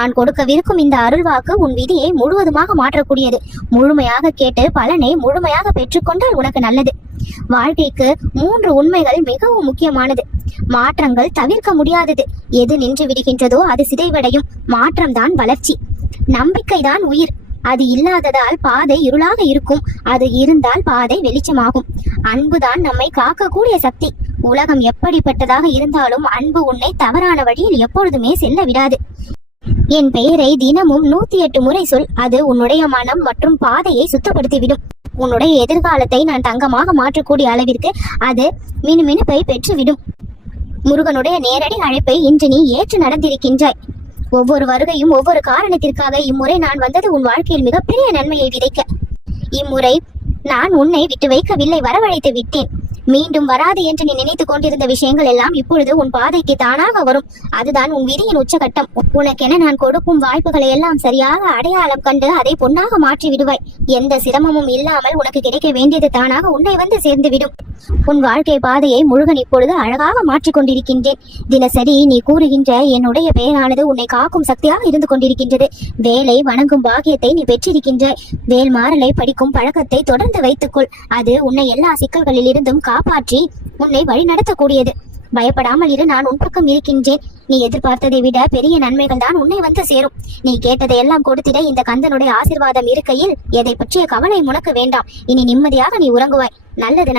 நான் கொடுக்கவிருக்கும் இந்த அருள்வாக்கு உன் விதியை முழுவதுமாக மாற்றக்கூடியது. முழுமையாக கேட்டு பலனை முழுமையாக பெற்றுக்கொண்டால் உனக்கு நல்லது. வாழ்க்கைக்கு 3 உண்மைகள் மிகவும் முக்கியமானது. மாற்றங்கள் தவிர்க்க முடியாதது. எது நின்று விடுகின்றதோ அது சிதைவடையும். மாற்றம்தான் வளர்ச்சி. நம்பிக்கைதான் உயிர். அது இல்லாததால் பாதை இருளாக இருக்கும். அது இருந்தால் பாதை வெளிச்சமாகும். அன்புதான் நம்மை காக்கக்கூடிய சக்தி. உலகம் எப்படிப்பட்டதாக இருந்தாலும் அன்பு உன்னை தவறான வழியில் எப்பொழுதுமே செல்ல விடாது. என் பெயரை தினமும் 108 முறை சொல். அது உன்னுடைய மனம் மற்றும் பாதையை சுத்தப்படுத்திவிடும். உன்னுடைய எதிர்காலத்தை நான் தங்கமாக மாற்றக்கூடிய அளவிற்கு அது மினுமினுப்பை பெற்றுவிடும். முருகனுடைய நேரடி அழைப்பை இன்று நீ ஏற்று நடந்திருக்கின்றாய். ஒவ்வொரு வருகையும் ஒவ்வொரு காரணத்திற்காக. இம்முறை நான் வந்தது உன் வாழ்க்கையில் மிகப்பெரிய நன்மையை விதைக்க. இம்முறை நான் உன்னை விட்டு வைக்கவில்லை, வரவழைத்து விட்டேன். மீண்டும் வராது என்று நீ நினைத்துக் கொண்டிருந்த விஷயங்கள் எல்லாம் இப்பொழுது உன் பாதைக்கு தானாக வரும். அதுதான் உன் விதியின் உச்சகட்டம். உனக்கென நான் கொடுக்கும் வாய்ப்புகளை எல்லாம் சரியாக அடையாளம் கண்டு அதை பொன்னாக மாற்றி விடுவாய். எந்த சிரமமும் இல்லாமல் உனக்கு கிடைக்க வேண்டியது தானாக உன்னை வந்து சேர்ந்து விடும். உன் வாழ்க்கை பாதையை முருகன் இப்பொழுது அழகாக மாற்றிக் கொண்டிருக்கின்றேன். தினசரி நீ கூறுகின்ற என்னுடைய பெயரானது உன்னை காக்கும் சக்தியாக இருந்து கொண்டிருக்கின்றது. வேலை வணங்கும் பாக்கியத்தை நீ பெற்றிருக்கின்ற. வேல்மாறலை படிக்கும் பழக்கத்தை தொடர்ந்து வைத்துக்கொள். அது உன்னை எல்லா சிக்கல்களில் இருந்தும் காப்பாற்றி உன்னை வழி நடத்தக்கூடியது. பயப்படாமல் இரு, நான் உன் பக்கம் இருக்கின்றேன். நீ எதிர்பார்த்ததை விட பெரிய நன்மைகள் தான் உன்னை வந்து சேரும். நீ கேட்டதை எல்லாம் கொடுத்திட இந்த கந்தனுடைய ஆசீர்வாதம் இருக்கையில் எதை பற்றிய கவலை உனக்கு வேண்டாம். இனி நிம்மதியாக நீ உறங்குவாய். நல்லது நடக்கும்.